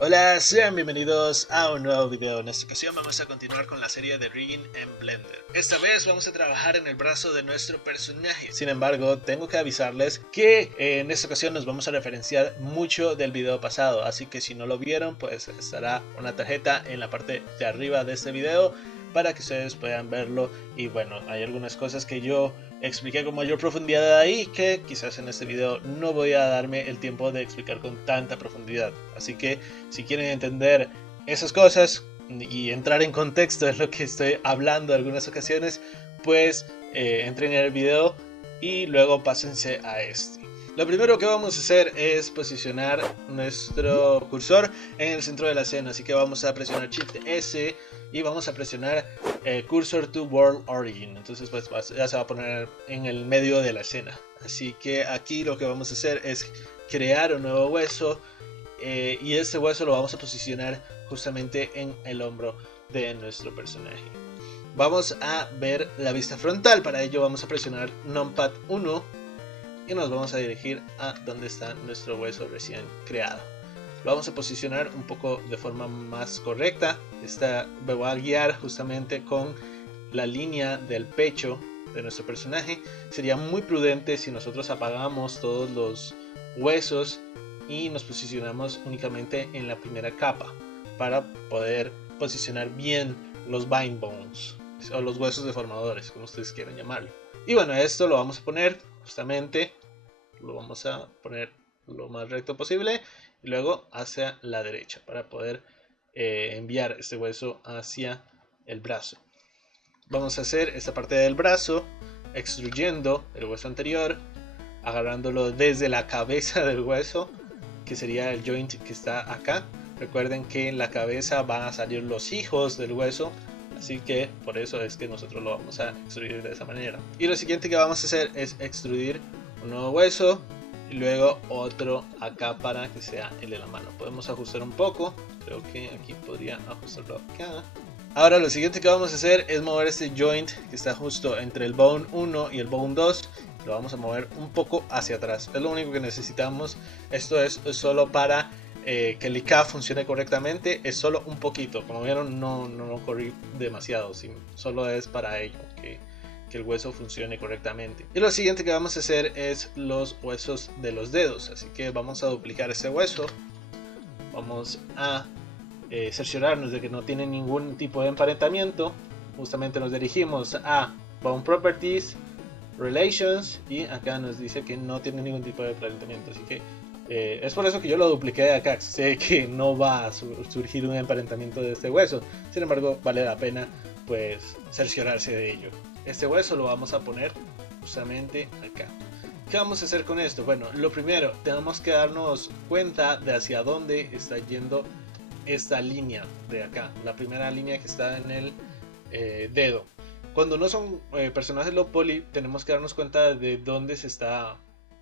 Hola, sean bienvenidos a un nuevo video. En esta ocasión vamos a continuar con la serie de Rigging en Blender. Esta vez vamos a trabajar en el brazo de nuestro personaje. Sin embargo, tengo que avisarles que en esta ocasión nos vamos a referenciar mucho del video pasado. Así que si no lo vieron, pues estará una tarjeta en la parte de arriba de este video para que ustedes puedan verlo. Y bueno, hay algunas cosas que yo expliqué con mayor profundidad ahí que quizás en este video no voy a darme el tiempo de explicar con tanta profundidad. Así que si quieren entender esas cosas y entrar en contexto en lo que estoy hablando en algunas ocasiones, pues entren en el video y luego pásense a este. Lo primero que vamos a hacer es posicionar nuestro cursor en el centro de la escena, así que vamos a presionar Shift S y vamos a presionar Cursor to World Origin. Entonces pues ya se va a poner en el medio de la escena. Así que aquí lo que vamos a hacer es crear un nuevo hueso y este hueso lo vamos a posicionar justamente en el hombro de nuestro personaje. Vamos a ver la vista frontal. Para ello vamos a presionar Numpad 1 y nos vamos a dirigir a donde está nuestro hueso recién creado. Lo vamos a posicionar un poco de forma más correcta. Me voy a guiar justamente con la línea del pecho de nuestro personaje. Sería muy prudente si nosotros apagamos todos los huesos y nos posicionamos únicamente en la primera capa para poder posicionar bien los bind bones o los huesos deformadores, como ustedes quieran llamarlo. Y bueno, esto lo vamos a poner justamente, lo vamos a poner lo más recto posible y luego hacia la derecha para poder enviar este hueso hacia el brazo. Vamos a hacer esta parte del brazo extruyendo el hueso anterior, agarrándolo desde la cabeza del hueso, que sería el joint que está acá. Recuerden que en la cabeza van a salir los hijos del hueso, así que por eso es que nosotros lo vamos a extruir de esa manera. Y lo siguiente que vamos a hacer es extruir un nuevo hueso y luego otro acá para que sea el de la mano. Podemos ajustar un poco, creo que aquí podría ajustarlo acá. Ahora lo siguiente que vamos a hacer es mover este joint que está justo entre el bone 1 y el bone 2. Lo vamos a mover un poco hacia atrás. Es lo único que necesitamos. Esto es solo para que el IK funcione correctamente. Es solo un poquito. Como vieron, no corrí demasiado. Solo es para ello que el hueso funcione correctamente. Y lo siguiente que vamos a hacer es los huesos de los dedos. Así que vamos a duplicar este hueso. Vamos a cerciorarnos de que no tiene ningún tipo de emparentamiento. Justamente nos dirigimos a Bone Properties, Relations, y acá nos dice que no tiene ningún tipo de emparentamiento. Así que es por eso que yo lo dupliqué de acá. Sé que no va a surgir un emparentamiento de este hueso, sin embargo vale la pena pues cerciorarse de ello. Este hueso lo vamos a poner justamente acá. ¿Qué vamos a hacer con esto? Bueno, lo primero, tenemos que darnos cuenta de hacia dónde está yendo esta línea de acá, la primera línea que está en el dedo. Cuando no son personajes low poly, tenemos que darnos cuenta de dónde se está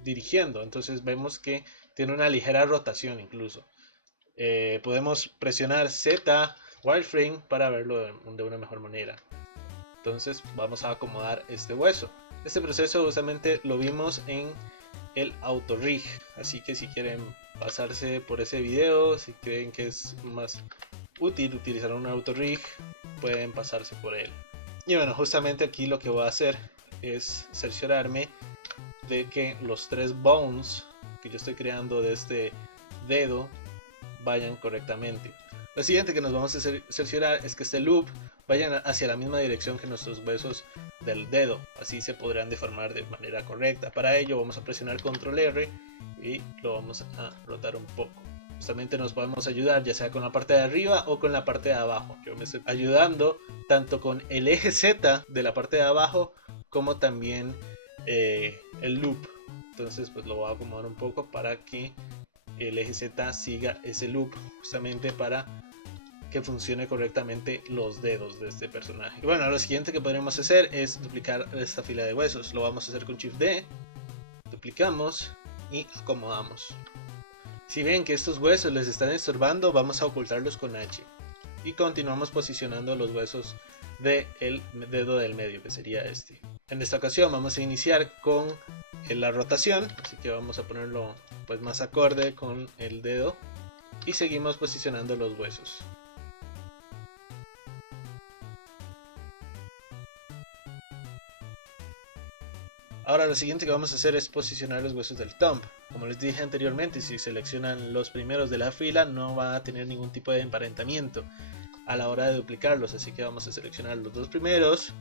dirigiendo. Entonces vemos que tiene una ligera rotación incluso. Podemos presionar Z wireframe para verlo de una mejor manera. Entonces vamos a acomodar este hueso. Este proceso justamente lo vimos en el auto-rig, así que si quieren pasarse por ese video, si creen que es más útil utilizar un auto-rig, pueden pasarse por él. Y bueno, justamente aquí lo que voy a hacer es cerciorarme de que los tres bones que yo estoy creando de este dedo vayan correctamente. Lo siguiente que nos vamos a cerciorar es que este loop vaya hacia la misma dirección que nuestros huesos del dedo, así se podrán deformar de manera correcta. Para ello vamos a presionar Control R y lo vamos a rotar un poco. Justamente nos podemos ayudar ya sea con la parte de arriba o con la parte de abajo. Yo me estoy ayudando tanto con el eje Z de la parte de abajo como también el loop. Entonces pues lo voy a acomodar un poco para que el eje Z siga ese loop, justamente para que funcione correctamente los dedos de este personaje. Y bueno, lo siguiente que podremos hacer es duplicar esta fila de huesos. Lo vamos a hacer con Shift D, duplicamos y acomodamos. Si ven que estos huesos les están estorbando, vamos a ocultarlos con H y continuamos posicionando los huesos del dedo del medio, que sería este. En esta ocasión vamos a iniciar con la rotación, así que vamos a ponerlo pues más acorde con el dedo. y seguimos posicionando los huesos. Ahora lo siguiente que vamos a hacer es posicionar los huesos del thumb. Como les dije anteriormente, si seleccionan los primeros de la fila no va a tener ningún tipo de emparentamiento a la hora de duplicarlos, así que vamos a seleccionar los dos primeros,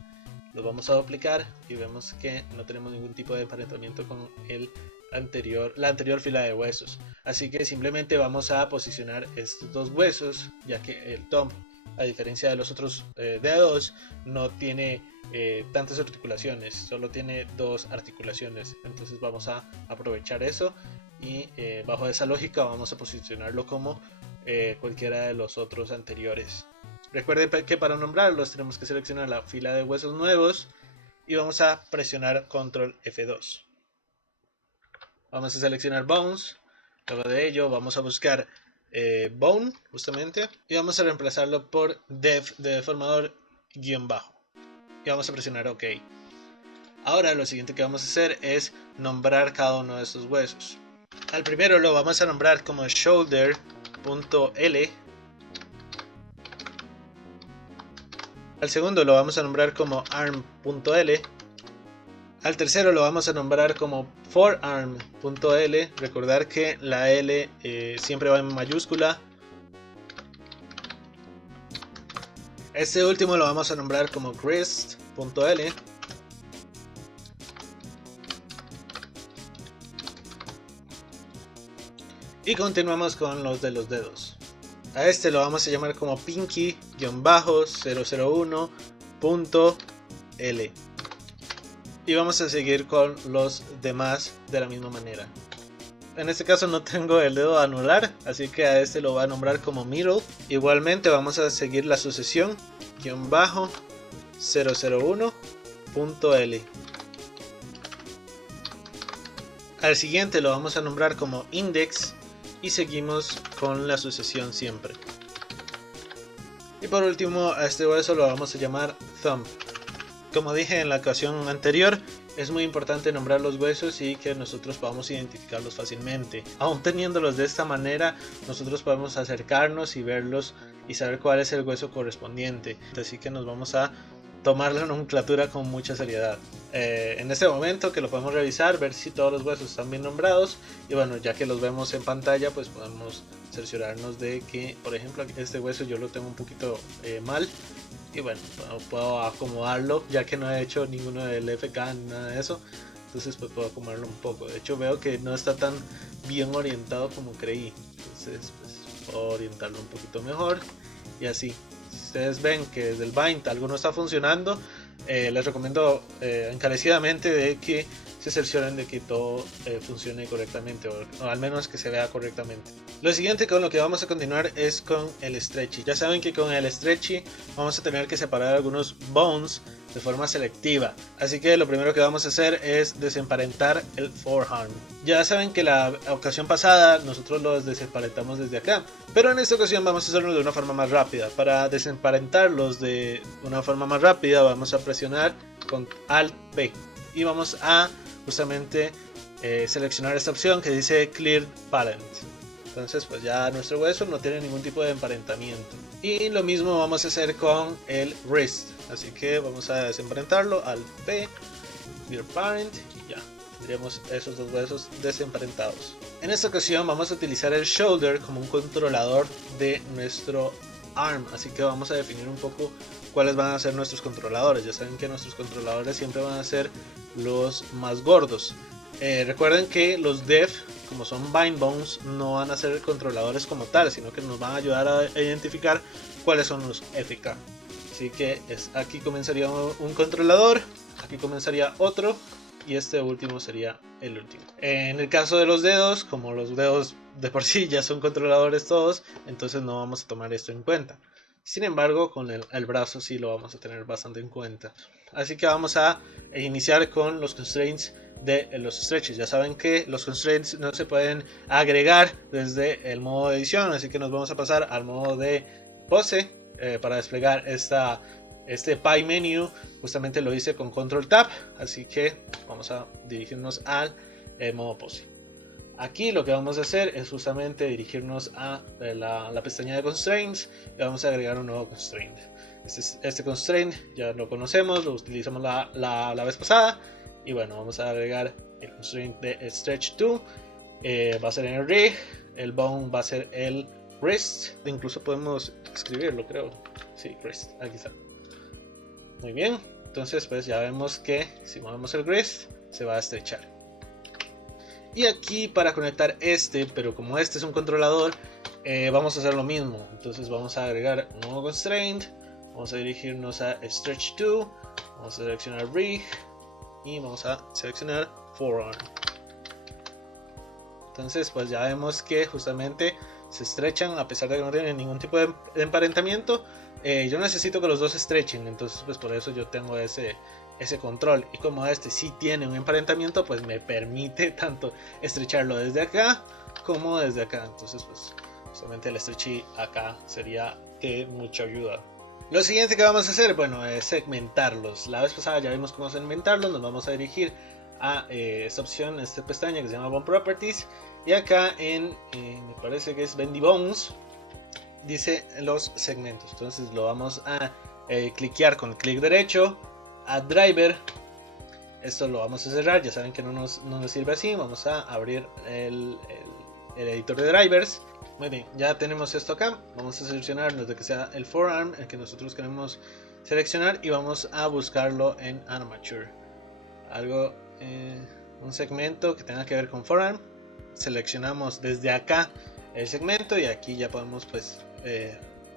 los vamos a duplicar y vemos que no tenemos ningún tipo de emparentamiento con la anterior fila de huesos. Así que simplemente vamos a posicionar estos dos huesos, ya que el thumb, a diferencia de los otros dedos, no tiene tantas articulaciones, solo tiene dos articulaciones. Entonces vamos a aprovechar eso y bajo esa lógica vamos a posicionarlo como cualquiera de los otros anteriores. Recuerden que para nombrarlos tenemos que seleccionar la fila de huesos nuevos y vamos a presionar control F2. Vamos a seleccionar Bones, luego de ello vamos a buscar Bone justamente y vamos a reemplazarlo por Def de deformador guión bajo y vamos a presionar OK. Ahora lo siguiente que vamos a hacer es nombrar cada uno de estos huesos. Al primero lo vamos a nombrar como shoulder.L. Al segundo lo vamos a nombrar como arm.L. Al tercero lo vamos a nombrar como forearm.L. Recordar que la L siempre va en mayúscula. Este último lo vamos a nombrar como wrist.L. Y continuamos con los de los dedos. A este lo vamos a llamar como pinky-001.L. Y vamos a seguir con los demás de la misma manera. En este caso no tengo el dedo anular, así que a este lo voy a nombrar como middle. Igualmente vamos a seguir la sucesión -001.L. Al siguiente lo vamos a nombrar como index y seguimos con la sucesión siempre. Y por último a este hueso lo vamos a llamar thumb. Como dije en la ocasión anterior, es muy importante nombrar los huesos y que nosotros podamos identificarlos fácilmente. Aún teniéndolos de esta manera, nosotros podemos acercarnos y verlos y saber cuál es el hueso correspondiente. Así que nos vamos a tomar la nomenclatura con mucha seriedad. En este momento que lo podemos revisar, ver si todos los huesos están bien nombrados. Y bueno, ya que los vemos en pantalla, pues podemos cerciorarnos de que, por ejemplo, este hueso yo lo tengo un poquito mal. Y bueno, puedo acomodarlo, ya que no he hecho ninguno del FK ni nada de eso. Entonces pues puedo acomodarlo un poco. De hecho veo que no está tan bien orientado como creí. Entonces pues puedo orientarlo un poquito mejor. Y así. Si ustedes ven que desde el Bind algo no está funcionando, les recomiendo encarecidamente de que se cercioren de que todo funcione correctamente, o al menos que se vea correctamente. Lo siguiente con lo que vamos a continuar es con el stretchy. Ya saben que con el stretchy vamos a tener que separar algunos bones de forma selectiva, así que lo primero que vamos a hacer es desemparentar el forearm. Ya saben que la ocasión pasada nosotros los desemparentamos desde acá, pero en esta ocasión vamos a hacerlo de una forma más rápida. Para desemparentarlos de una forma más rápida vamos a presionar con Alt P y vamos a justamente seleccionar esta opción que dice Clear Parent. Entonces pues ya nuestro hueso no tiene ningún tipo de emparentamiento. Y lo mismo vamos a hacer con el wrist. Así que vamos a desemparentarlo, Alt P, Clear Parent y ya. Tendríamos esos dos huesos desemparentados. En esta ocasión vamos a utilizar el shoulder como un controlador de nuestro arm. Así que vamos a definir un poco cuáles van a ser nuestros controladores. Ya saben que nuestros controladores siempre van a ser los más gordos. Recuerden que los def, como son bind bones, no van a ser controladores como tal, sino que nos van a ayudar a identificar cuáles son los FK. Así que aquí comenzaría un controlador, aquí comenzaría otro y este último sería el último. En el caso de los dedos, como los dedos de por sí ya son controladores todos, entonces no vamos a tomar esto en cuenta. Sin embargo, con el brazo sí lo vamos a tener bastante en cuenta. Así que vamos a iniciar con los constraints de los stretches. Ya saben que los constraints no se pueden agregar desde el modo de edición, así que nos vamos a pasar al modo de pose para desplegar este pie menu. Justamente lo hice con control tab, así que vamos a dirigirnos al modo pose. Aquí lo que vamos a hacer es justamente dirigirnos a la pestaña de constraints y vamos a agregar un nuevo constraint. Este constraint ya lo conocemos, lo utilizamos la vez pasada. Y bueno, vamos a agregar el constraint de stretch2. Va a ser en el rig, el bone va a ser el wrist. Incluso podemos escribirlo, creo. Sí, wrist, aquí está. Muy bien, entonces pues ya vemos que si movemos el wrist se va a estrechar. Y aquí para conectar pero como este es un controlador, vamos a hacer lo mismo. Entonces vamos a agregar un nuevo constraint, vamos a dirigirnos a stretch2, vamos a seleccionar rig y vamos a seleccionar forearm. Entonces pues ya vemos que justamente se estrechan a pesar de que no tienen ningún tipo de emparentamiento. Yo necesito que los dos se estrechen, entonces pues por eso yo tengo ese control. Y como este sí tiene un emparentamiento, pues me permite tanto estrecharlo desde acá como desde acá. Entonces pues justamente el stretchy acá sería de mucha ayuda. Lo siguiente que vamos a hacer, bueno, es segmentarlos. La vez pasada ya vimos cómo segmentarlos. Nos vamos a dirigir a esta opción, esta pestaña que se llama Bone Properties. Y acá me parece que es Bendy Bones, dice los segmentos. Entonces lo vamos a cliquear con clic derecho, Add Driver. Esto lo vamos a cerrar, ya saben que no nos sirve así. Vamos a abrir el editor de drivers. Muy bien, ya tenemos esto acá. Vamos a seleccionar desde que sea el forearm el que nosotros queremos seleccionar y vamos a buscarlo en Armature. Un segmento que tenga que ver con forearm. Seleccionamos desde acá el segmento y aquí ya podemos pues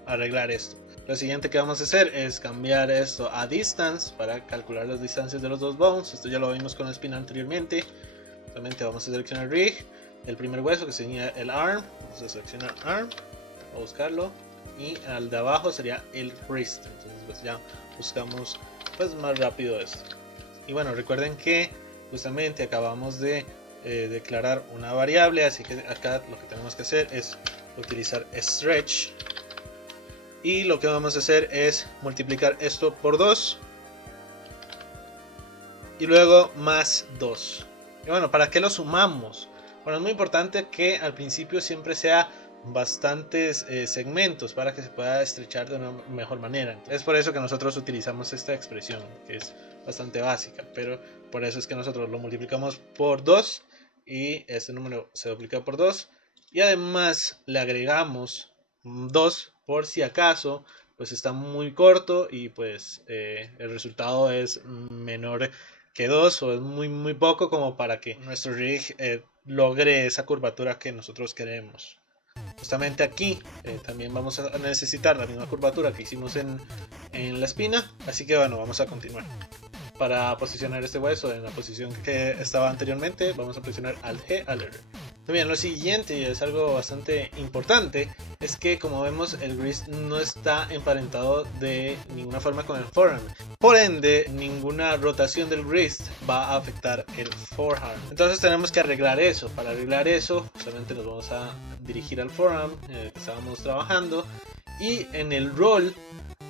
arreglar esto. Lo siguiente que vamos a hacer es cambiar esto a distance para calcular las distancias de los dos bones. Esto ya lo vimos con la espina anteriormente. Solamente vamos a seleccionar rig, el primer hueso que sería el arm. Vamos a seleccionar arm, a buscarlo, y al de abajo sería el wrist. Entonces pues ya buscamos pues más rápido esto. Y bueno, recuerden que justamente acabamos de declarar una variable, así que acá lo que tenemos que hacer es utilizar stretch y lo que vamos a hacer es multiplicar esto por 2 y luego más 2. Y bueno, ¿para qué lo sumamos? Bueno, es muy importante que al principio siempre sea bastantes segmentos para que se pueda estrechar de una mejor manera. Es por eso que nosotros utilizamos esta expresión, que es bastante básica, pero por eso es que nosotros lo multiplicamos por 2 y este número se duplica por 2 y además le agregamos 2 por si acaso pues está muy corto y pues el resultado es menor que 2 o es muy poco como para que nuestro rig logre esa curvatura que nosotros queremos. Justamente aquí también vamos a necesitar la misma curvatura que hicimos en la espina, así que bueno, vamos a continuar. Para posicionar este hueso en la posición que estaba anteriormente, vamos a presionar Alt G, Alt R. Muy bien, lo siguiente, y es algo bastante importante, es que como vemos el wrist no está emparentado de ninguna forma con el forearm. Por ende, ninguna rotación del wrist va a afectar el forearm. Entonces tenemos que arreglar eso. Para arreglar eso, solamente nos vamos a dirigir al forearm que estábamos trabajando. Y en el roll,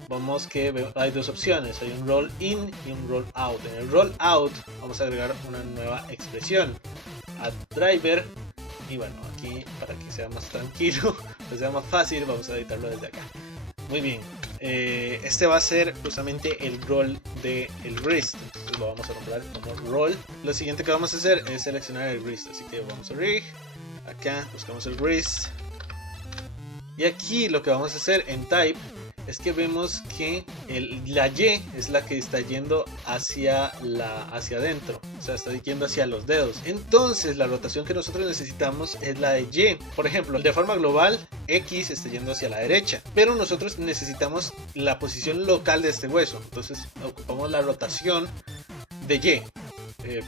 vemos que hay dos opciones. Hay un roll in y un roll out. En el roll out vamos a agregar una nueva expresión. Add driver. Y bueno, aquí para que sea más tranquilo, que sea más fácil, vamos a editarlo desde acá. Muy bien. Este va a ser justamente el roll del wrist. Entonces lo vamos a nombrar como roll. Lo siguiente que wrist a hacer es seleccionar el wrist. Así que vamos a rig. Acá buscamos el wrist. Y aquí lo que vamos a hacer en type es que vemos que la Y es la que está yendo hacia adentro, o sea, está yendo hacia los dedos. Entonces la rotación que nosotros necesitamos es la de Y. Por ejemplo, de forma global, X está yendo hacia la derecha, pero nosotros necesitamos la posición local de este hueso. Entonces ocupamos la rotación de Y.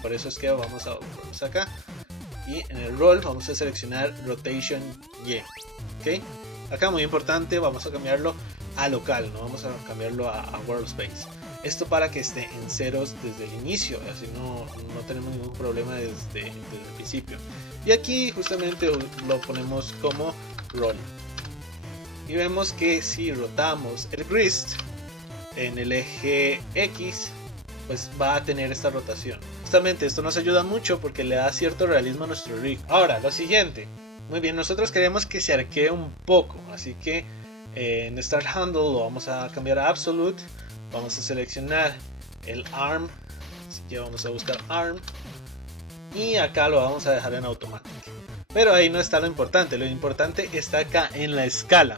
Por eso es que vamos acá y en el roll vamos a seleccionar rotation Y. ¿Ok? Acá muy importante, vamos a cambiarlo a local, no vamos a cambiarlo a world space. Esto para que esté en ceros desde el inicio, así no tenemos ningún problema desde el principio. Y aquí justamente lo ponemos como roll. Y vemos que si rotamos el wrist en el eje X, pues va a tener esta rotación. Justamente esto nos ayuda mucho porque le da cierto realismo a nuestro rig. Ahora, lo siguiente. Muy bien, nosotros queremos que se arquee un poco, así que en Start Handle lo vamos a cambiar a Absolute. Vamos a seleccionar el ARM, así que vamos a buscar ARM y acá lo vamos a dejar en Automatic. Pero ahí no está lo importante está acá en la escala.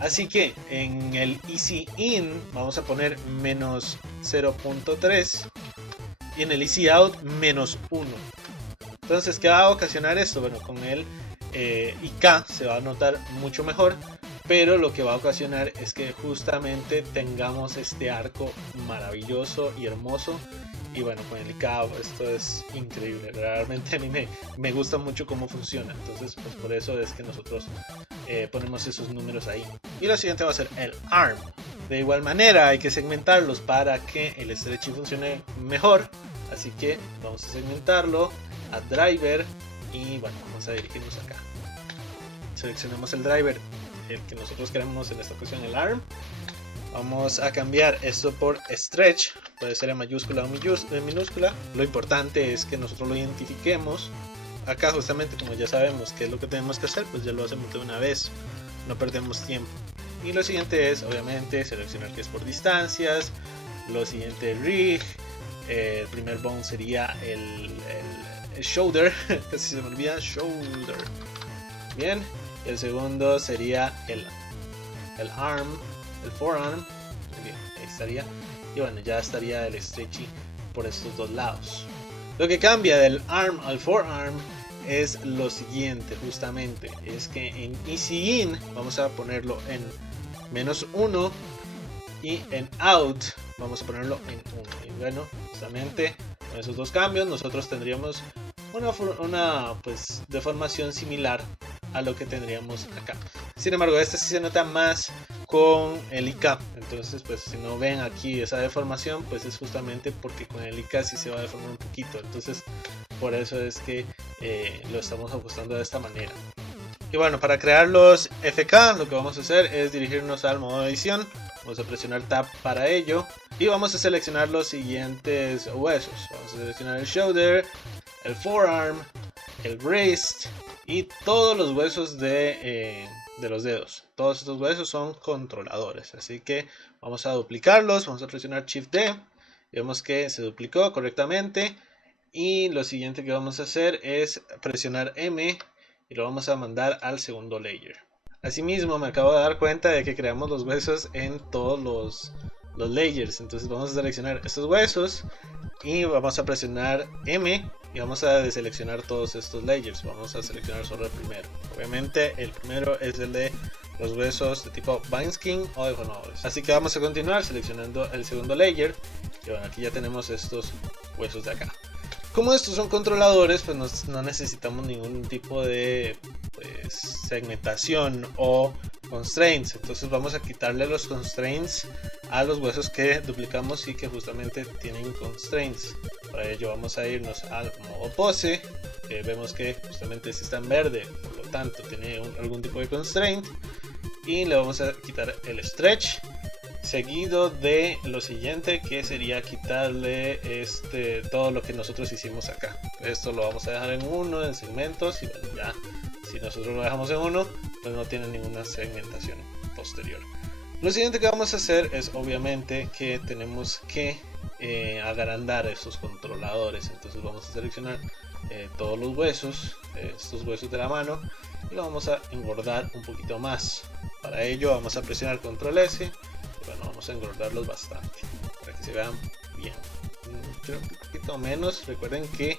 Así que en el Easy In vamos a poner menos 0.3 y en el Easy Out menos 1. Entonces, ¿qué va a ocasionar esto? Bueno, con el IK se va a notar mucho mejor, pero lo que va a ocasionar es que justamente tengamos este arco maravilloso y hermoso. Y bueno, con el IK esto es increíble, realmente a mí me gusta mucho cómo funciona. Entonces, pues por eso es que nosotros ponemos esos números ahí. Y lo siguiente va a ser el ARM. De igual manera hay que segmentarlos para que el stretchy funcione mejor. Así que vamos a segmentarlo a driver y bueno, vamos a dirigirnos acá. Seleccionamos el driver, el que nosotros queremos en esta ocasión, el ARM. Vamos a cambiar esto por stretch, puede ser en mayúscula o en minúscula. Lo importante es que nosotros lo identifiquemos. Acá justamente como ya sabemos qué es lo que tenemos que hacer, pues ya lo hacemos de una vez, no perdemos tiempo. Y lo siguiente es obviamente seleccionar que es por distancias. Lo siguiente rig. El primer bone sería el shoulder, casi se me olvida, shoulder. Bien, el segundo sería el arm, el forearm. Bien, ahí estaría. Y bueno, ya estaría el stretchy por estos dos lados. Lo que cambia del arm al forearm es lo siguiente, justamente, es que en Easy In vamos a ponerlo en menos 1 y en Out vamos a ponerlo en 1. Y bueno, justamente con esos dos cambios nosotros tendríamos una pues deformación similar a lo que tendríamos acá. Sin embargo, este sí se nota más con el IK. Entonces, pues si no ven aquí esa deformación, pues es justamente porque con el IK sí se va a deformar un poquito. Entonces, por eso es que lo estamos ajustando de esta manera. Y bueno, para crear los FK, lo que vamos a hacer es dirigirnos al modo de edición. Vamos a presionar Tab para ello. Y vamos a seleccionar los siguientes huesos. Vamos a seleccionar el shoulder, el forearm, el wrist y todos los huesos de los dedos. Todos estos huesos son controladores, así que vamos a duplicarlos. Vamos a presionar Shift D y vemos que se duplicó correctamente. Y lo siguiente que vamos a hacer es presionar M y lo vamos a mandar al segundo layer. Asimismo, me acabo de dar cuenta de que creamos los huesos en todos los layers. Entonces vamos a seleccionar estos huesos y vamos a presionar M y vamos a deseleccionar todos estos layers. Vamos a seleccionar solo el primero. Obviamente el primero es el de los huesos de tipo Vineskin o de Honores. Así que vamos a continuar seleccionando el segundo layer. Y bueno, aquí ya tenemos estos huesos de acá. Como estos son controladores, pues no necesitamos ningún tipo de segmentación o constraints. Entonces vamos a quitarle los constraints a los huesos que duplicamos y que justamente tienen constraints. Para ello vamos a irnos al modo pose. Vemos que justamente este está en verde, por lo tanto tiene algún tipo de constraint. Y le vamos a quitar el stretch, seguido de lo siguiente, que sería quitarle todo lo que nosotros hicimos acá. Esto lo vamos a dejar en 1 en segmentos y bueno, ya si nosotros lo dejamos en 1, pues no tiene ninguna segmentación posterior. Lo siguiente que vamos a hacer es obviamente que tenemos que agrandar estos controladores. Entonces vamos a seleccionar todos los huesos, estos huesos de la mano, y lo vamos a engordar un poquito más. Para ello vamos a presionar Control S y bueno, vamos a engordarlos bastante para que se vean bien. Creo que un poquito menos. Recuerden que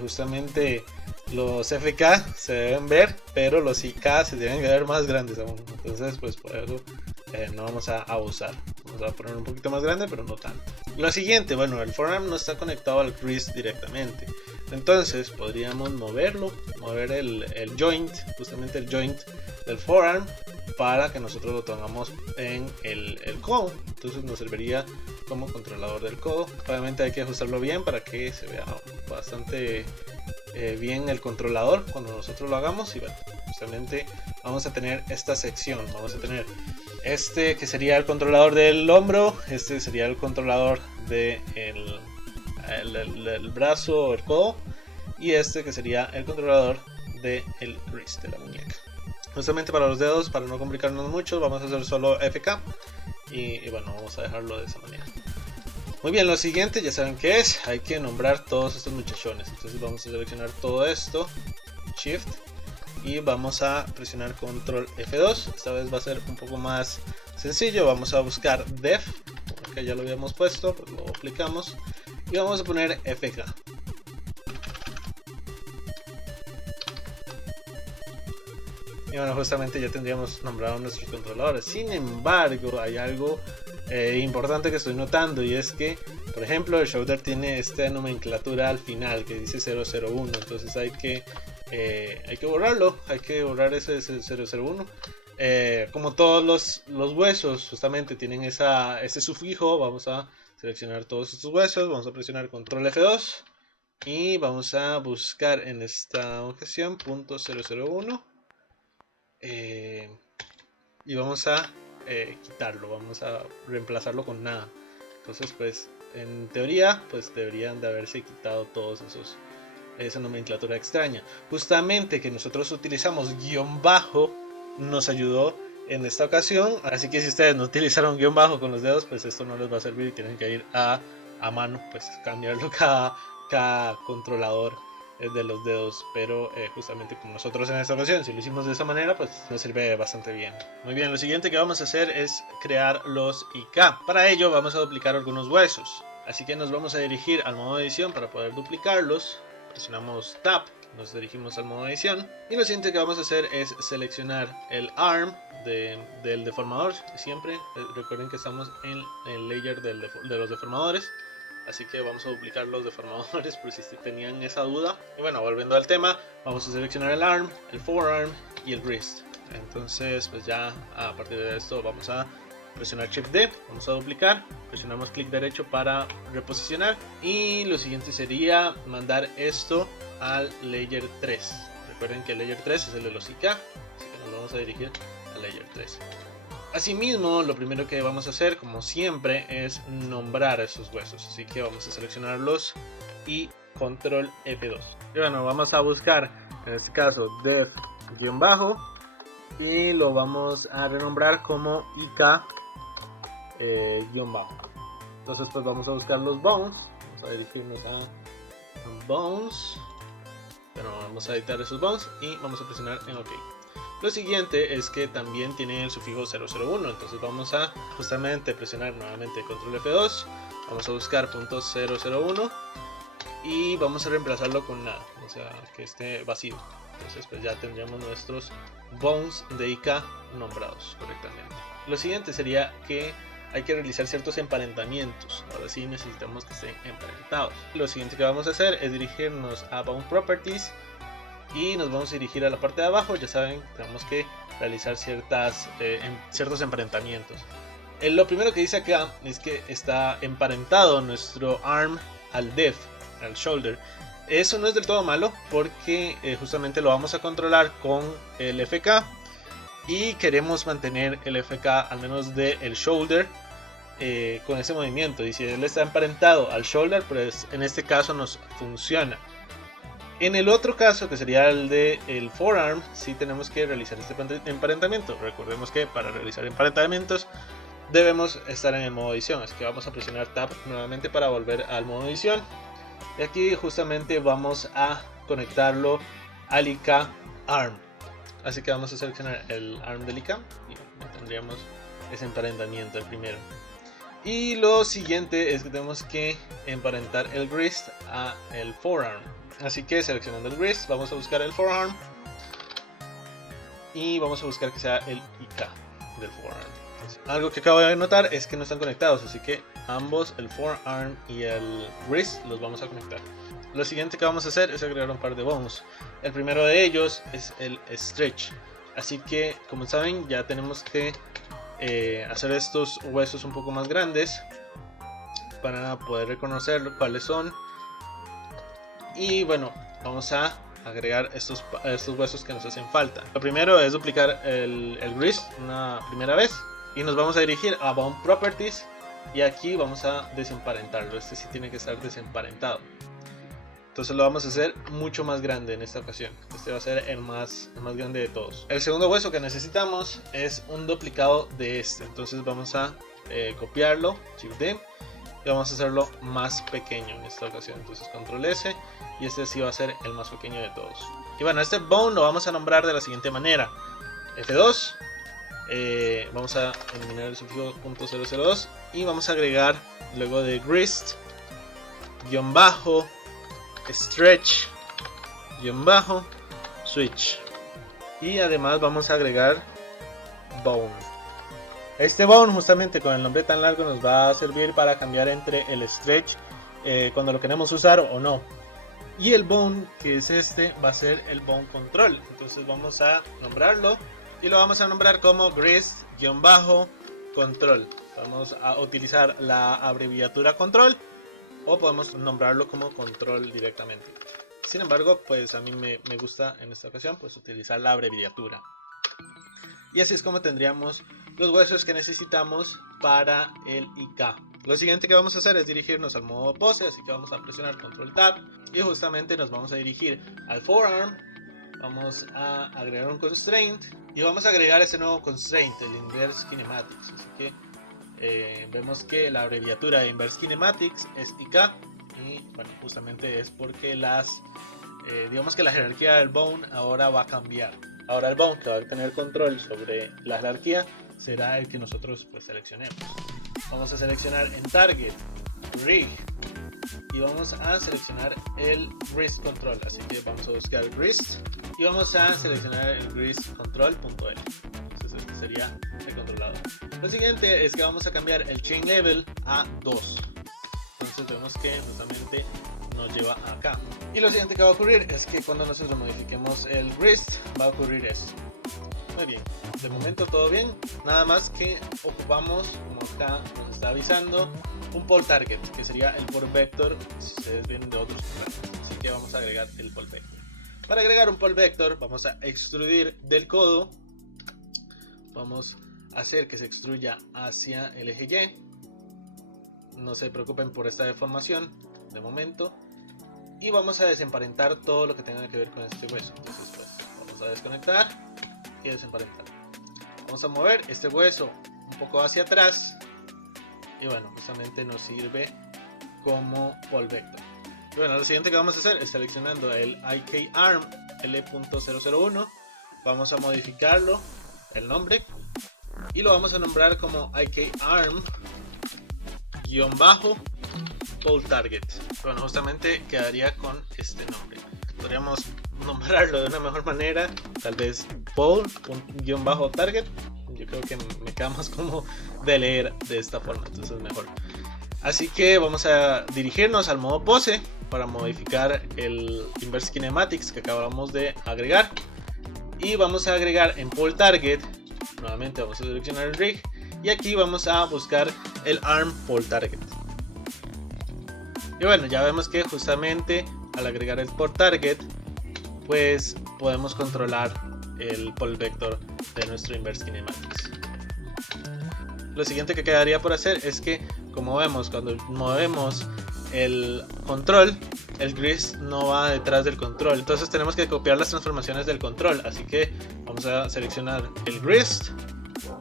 justamente los FK se deben ver, pero los IK se deben ver más grandes aún. Entonces pues por eso no vamos a abusar. Vamos a poner un poquito más grande, pero no tanto. Lo siguiente, bueno, el forearm no está conectado al wrist directamente. Entonces podríamos mover el joint, justamente el joint del forearm, para que nosotros lo tengamos en el codo. Entonces nos serviría como controlador del codo. Obviamente hay que ajustarlo bien para que se vea bastante bien el controlador cuando nosotros lo hagamos. Y bueno, justamente vamos a tener esta sección. Vamos a tener que sería el controlador del hombro, este sería el controlador del el brazo o el codo, y este que sería el controlador del wrist, de la muñeca. Justamente para los dedos, para no complicarnos mucho, vamos a hacer solo FK y bueno, vamos a dejarlo de esa manera. Muy bien, lo siguiente ya saben qué es, hay que nombrar todos estos muchachones. Entonces vamos a seleccionar todo esto, Shift, y vamos a presionar Control F2. Esta vez va a ser un poco más sencillo, vamos a buscar Def, que ya lo habíamos puesto, pues lo aplicamos y vamos a poner FK. Y bueno, justamente ya tendríamos nombrado nuestros controladores. Sin embargo, hay algo importante que estoy notando, y es que, por ejemplo, el shoulder tiene esta nomenclatura al final que dice 001. Entonces hay que borrarlo, hay que borrar ese 001. Como todos los huesos justamente tienen ese sufijo, vamos a seleccionar todos estos huesos, vamos a presionar Control F2 y vamos a buscar en esta ocasión .001. Y vamos a quitarlo, vamos a reemplazarlo con nada. Entonces pues en teoría pues deberían de haberse quitado todos esa nomenclatura extraña. Justamente que nosotros utilizamos guión bajo nos ayudó en esta ocasión, así que si ustedes no utilizaron guión bajo con los dedos, pues esto no les va a servir y tienen que ir a mano, pues cambiarlo cada controlador de los dedos, pero justamente como nosotros en esta ocasión si lo hicimos de esa manera, pues nos sirve bastante bien. Muy bien, lo siguiente que vamos a hacer es crear los IK. Para ello vamos a duplicar algunos huesos, así que nos vamos a dirigir al modo edición para poder duplicarlos. Presionamos Tab, nos dirigimos al modo edición y lo siguiente que vamos a hacer es seleccionar el ARM del deformador. Siempre recuerden que estamos en el layer de los deformadores, así que vamos a duplicar los deformadores por si tenían esa duda. Y bueno, volviendo al tema, vamos a seleccionar el arm, el forearm y el wrist. Entonces pues ya a partir de esto vamos a presionar Shift D, vamos a duplicar, presionamos clic derecho para reposicionar y lo siguiente sería mandar esto al layer 3. Recuerden que el layer 3 es el de los IK, así que nos vamos a dirigir al layer 3. Asimismo, lo primero que vamos a hacer, como siempre, es nombrar esos huesos. Así que vamos a seleccionarlos y Control F2. Y bueno, vamos a buscar, en este caso, def-bajo y lo vamos a renombrar como IK-bajo. Entonces, pues vamos a buscar los bones. Vamos a dirigirnos a bones. Bueno, vamos a editar esos bones y vamos a presionar en OK. Lo siguiente es que también tiene el sufijo 001, entonces vamos a justamente presionar nuevamente Control F2, vamos a buscar .001 y vamos a reemplazarlo con nada, o sea que esté vacío. Entonces pues ya tendríamos nuestros bones de IK nombrados correctamente. Lo siguiente sería que hay que realizar ciertos emparentamientos, ahora sí necesitamos que estén emparentados. Lo siguiente que vamos a hacer es dirigirnos a Bone Properties y nos vamos a dirigir a la parte de abajo. Ya saben, tenemos que realizar ciertos emparentamientos. Lo primero que dice acá es que está emparentado nuestro arm al def, al shoulder. Eso no es del todo malo porque justamente lo vamos a controlar con el FK y queremos mantener el FK al menos del shoulder con ese movimiento, y si él está emparentado al shoulder, pues en este caso nos funciona. En el otro caso, que sería el del forearm, sí tenemos que realizar este emparentamiento. Recordemos que para realizar emparentamientos debemos estar en el modo edición, así que vamos a presionar Tab nuevamente para volver al modo edición. Y aquí justamente vamos a conectarlo al IK arm. Así que vamos a seleccionar el arm del IK y ya tendríamos ese emparentamiento el primero. Y lo siguiente es que tenemos que emparentar el wrist a el forearm. Así que seleccionando el wrist, vamos a buscar el forearm y vamos a buscar que sea el IK del forearm. Entonces, algo que acabo de notar es que no están conectados, así que ambos, el forearm y el wrist, los vamos a conectar. Lo siguiente que vamos a hacer es agregar un par de bones. El primero de ellos es el stretch. Así que, como saben, ya tenemos que hacer estos huesos un poco más grandes para poder reconocer cuáles son. Y bueno, vamos a agregar estos huesos que nos hacen falta. Lo primero es duplicar el wrist una primera vez y nos vamos a dirigir a Bone Properties y aquí vamos a desemparentarlo. Este sí tiene que estar desemparentado. Entonces lo vamos a hacer mucho más grande en esta ocasión. Este va a ser el más grande de todos. El segundo hueso que necesitamos es un duplicado de este. Entonces vamos a copiarlo, Shift D, y vamos a hacerlo más pequeño en esta ocasión. Entonces Control S, y este sí va a ser el más pequeño de todos. Y bueno, este bone lo vamos a nombrar de la siguiente manera: F2, vamos a eliminar el sufijo .002 y vamos a agregar luego de grist guión bajo stretch guión bajo switch, y además vamos a agregar bone. Este bone, justamente con el nombre tan largo, nos va a servir para cambiar entre el stretch cuando lo queremos usar o no, y el bone, que es este, va a ser el bone control. Entonces vamos a nombrarlo y lo vamos a nombrar como grist-control. Vamos a utilizar la abreviatura control o podemos nombrarlo como control directamente. Sin embargo, pues a mí me gusta en esta ocasión pues utilizar la abreviatura. Y así es como tendríamos los huesos que necesitamos para el IK. Lo siguiente que vamos a hacer es dirigirnos al modo pose, así que vamos a presionar Control Tab y justamente nos vamos a dirigir al forearm. Vamos a agregar un constraint y vamos a agregar este nuevo constraint, el Inverse Kinematics. Así que vemos que la abreviatura de Inverse Kinematics es IK, y bueno, justamente es porque digamos que la jerarquía del bone ahora va a cambiar. Ahora el bone, que va a tener control sobre la jerarquía, será el que nosotros pues seleccionemos. Vamos a seleccionar en Target, Rig, y vamos a seleccionar el Grist Control. Así que vamos a buscar Grist y vamos a seleccionar el Grist Control.l. Entonces este sería el controlador. Lo siguiente es que vamos a cambiar el Chain Level a 2. Entonces vemos que justamente nos lleva acá. Y lo siguiente que va a ocurrir es que cuando nosotros modifiquemos el Grist va a ocurrir esto. Muy bien, de momento todo bien, nada más que ocupamos, como acá nos está avisando, un pole target, que sería el pole vector si ustedes vienen de otros programas. Así que vamos a agregar el pole vector. Para agregar un pole vector vamos a extrudir del codo, vamos a hacer que se extruya hacia el eje Y. No se preocupen por esta deformación de momento, y vamos a desemparentar todo lo que tenga que ver con este hueso. Entonces pues vamos a desconectar y desemparentar. Vamos a mover este hueso un poco hacia atrás y bueno, justamente nos sirve como pole vector. Y bueno, lo siguiente que vamos a hacer es seleccionando el IK Arm L.001, vamos a modificarlo el nombre y lo vamos a nombrar como IK Arm _pole target. Bueno, justamente quedaría con este nombre. Podríamos nombrarlo de una mejor manera, tal vez pole_target. Yo creo que me queda más como de leer de esta forma, entonces es mejor. Así que vamos a dirigirnos al modo pose para modificar el Inverse Kinematics que acabamos de agregar, y vamos a agregar en pole target, nuevamente vamos a seleccionar el rig y aquí vamos a buscar el arm pole target. Y bueno, ya vemos que justamente al agregar el pole target pues podemos controlar el pole vector de nuestro Inverse Kinematics. Lo siguiente que quedaría por hacer es que, como vemos, cuando movemos el control, el grist no va detrás del control, entonces tenemos que copiar las transformaciones del control. Así que vamos a seleccionar el grist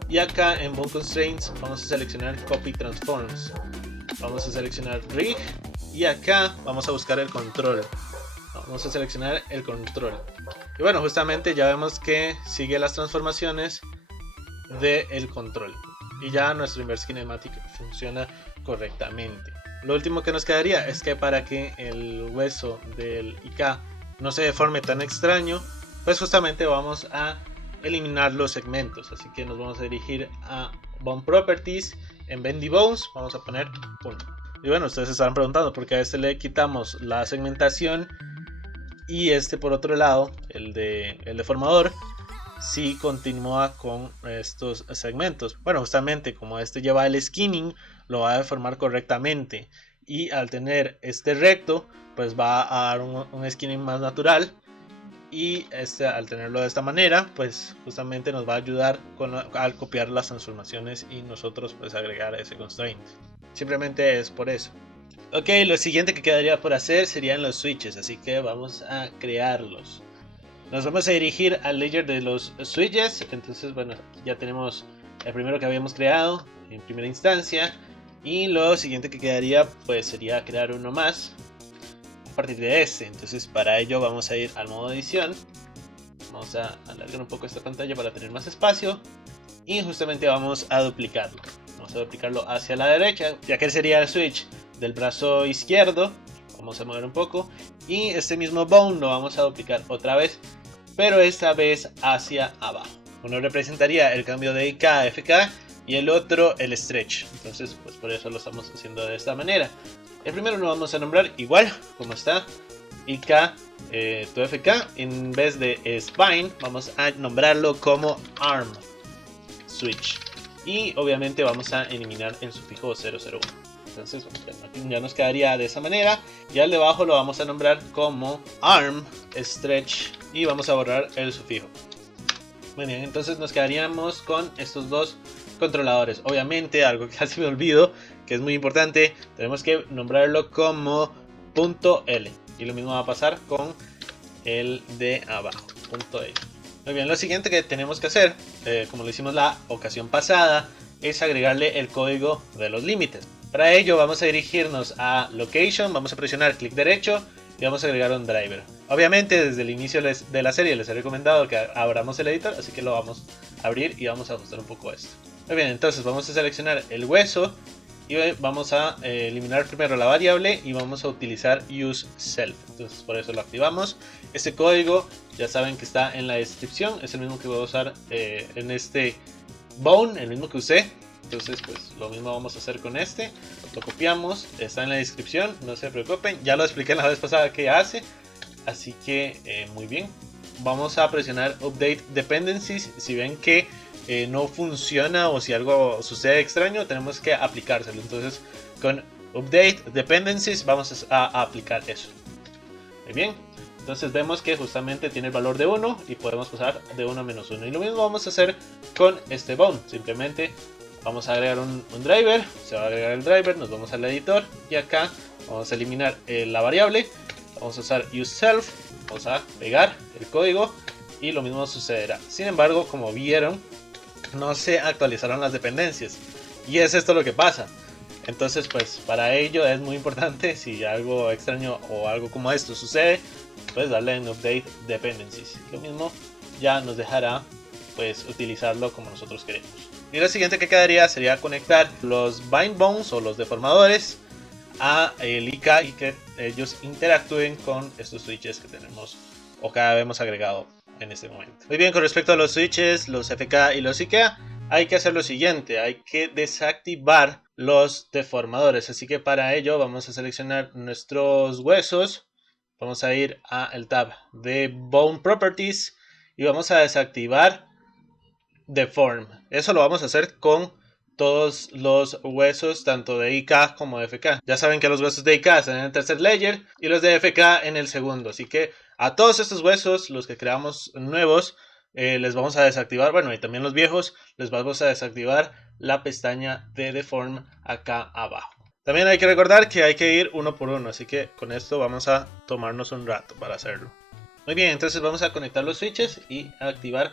y acá en Bone Constraints vamos a seleccionar Copy Transforms, vamos a seleccionar Rig y acá vamos a buscar el control. Vamos a seleccionar el control. Y bueno, justamente ya vemos que sigue las transformaciones del control. Y ya nuestro Inverse Kinematic funciona correctamente. Lo último que nos quedaría es que para que el hueso del IK no se deforme tan extraño, pues justamente vamos a eliminar los segmentos. Así que nos vamos a dirigir a Bone Properties. En Bendy Bones vamos a poner 1. Y bueno, ustedes se estarán preguntando por qué a este le quitamos la segmentación y este por otro lado, el deformador, sí continúa con estos segmentos. Bueno, justamente como este lleva el skinning, lo va a deformar correctamente, y al tener este recto pues va a dar un skinning más natural y al tenerlo de esta manera, pues justamente nos va a ayudar al copiar las transformaciones y nosotros pues agregar ese constraint. Simplemente es por eso. Ok, lo siguiente que quedaría por hacer serían los switches, así que vamos a crearlos. Nos vamos a dirigir al layer de los switches. Entonces, bueno, ya tenemos el primero que habíamos creado en primera instancia, y lo siguiente que quedaría pues sería crear uno más a partir de este. Entonces, para ello vamos a ir al modo edición. Vamos a alargar un poco esta pantalla para tener más espacio, y justamente vamos a duplicarlo. Vamos a duplicarlo hacia la derecha, ya que sería el switch del brazo izquierdo. Vamos a mover un poco, y este mismo bone lo vamos a duplicar otra vez, pero esta vez hacia abajo. Uno representaría el cambio de IK a FK y el otro el stretch. Entonces, pues por eso lo estamos haciendo de esta manera. El primero lo vamos a nombrar igual como está, IK to FK. En vez de spine vamos a nombrarlo como arm switch, y obviamente vamos a eliminar el sufijo 001. Entonces ya nos quedaría de esa manera, y al debajo lo vamos a nombrar como arm stretch y vamos a borrar el sufijo. Muy bien, entonces nos quedaríamos con estos dos controladores. Obviamente, algo que casi me olvido, que es muy importante, tenemos que nombrarlo como .L, y lo mismo va a pasar con el de abajo, .L. Muy bien, lo siguiente que tenemos que hacer, como lo hicimos la ocasión pasada, es agregarle el código de los límites. Para ello vamos a dirigirnos a Location, vamos a presionar clic derecho y vamos a agregar un driver. Obviamente desde el inicio de la serie les he recomendado que abramos el editor, así que lo vamos a abrir y vamos a ajustar un poco esto. Muy bien, entonces vamos a seleccionar el hueso y vamos a eliminar primero la variable y vamos a utilizar useSelf. Entonces por eso lo activamos. Este código ya saben que está en la descripción, es el mismo que voy a usar en este bone, el mismo que usé. Entonces pues lo mismo vamos a hacer con este, lo copiamos, está en la descripción, no se preocupen, ya lo expliqué la vez pasada que hace, así que muy bien. Vamos a presionar Update Dependencies, si ven que no funciona o si algo sucede extraño tenemos que aplicárselo, entonces con Update Dependencies vamos a aplicar eso. Muy bien, entonces vemos que justamente tiene el valor de 1 y podemos pasar de 1 a menos 1, y lo mismo vamos a hacer con este bone, simplemente vamos a agregar un driver, se va a agregar el driver, nos vamos al editor y acá vamos a eliminar la variable, vamos a usar useSelf, vamos a pegar el código y lo mismo sucederá. Sin embargo, como vieron, no se actualizaron las dependencias y es esto lo que pasa. Entonces pues para ello es muy importante, si algo extraño o algo como esto sucede, pues darle en Update Dependencies. Lo mismo ya nos dejará pues utilizarlo como nosotros queremos. Y lo siguiente que quedaría sería conectar los bind bones o los deformadores a el IK y que ellos interactúen con estos switches que tenemos o que habíamos agregado en este momento. Muy bien, con respecto a los switches, los FK y los IK, hay que hacer lo siguiente, hay que desactivar los deformadores, así que para ello vamos a seleccionar nuestros huesos, vamos a ir al tab de Bone Properties y vamos a desactivar Deform. Eso lo vamos a hacer con todos los huesos, tanto de IK como de FK. Ya saben que los huesos de IK están en el tercer layer y los de FK en el segundo, así que a todos estos huesos, los que creamos nuevos, les vamos a desactivar, bueno, y también los viejos, les vamos a desactivar la pestaña de Deform acá abajo. También hay que recordar que hay que ir uno por uno, así que con esto vamos a tomarnos un rato para hacerlo. Muy bien, entonces vamos a conectar los switches y activar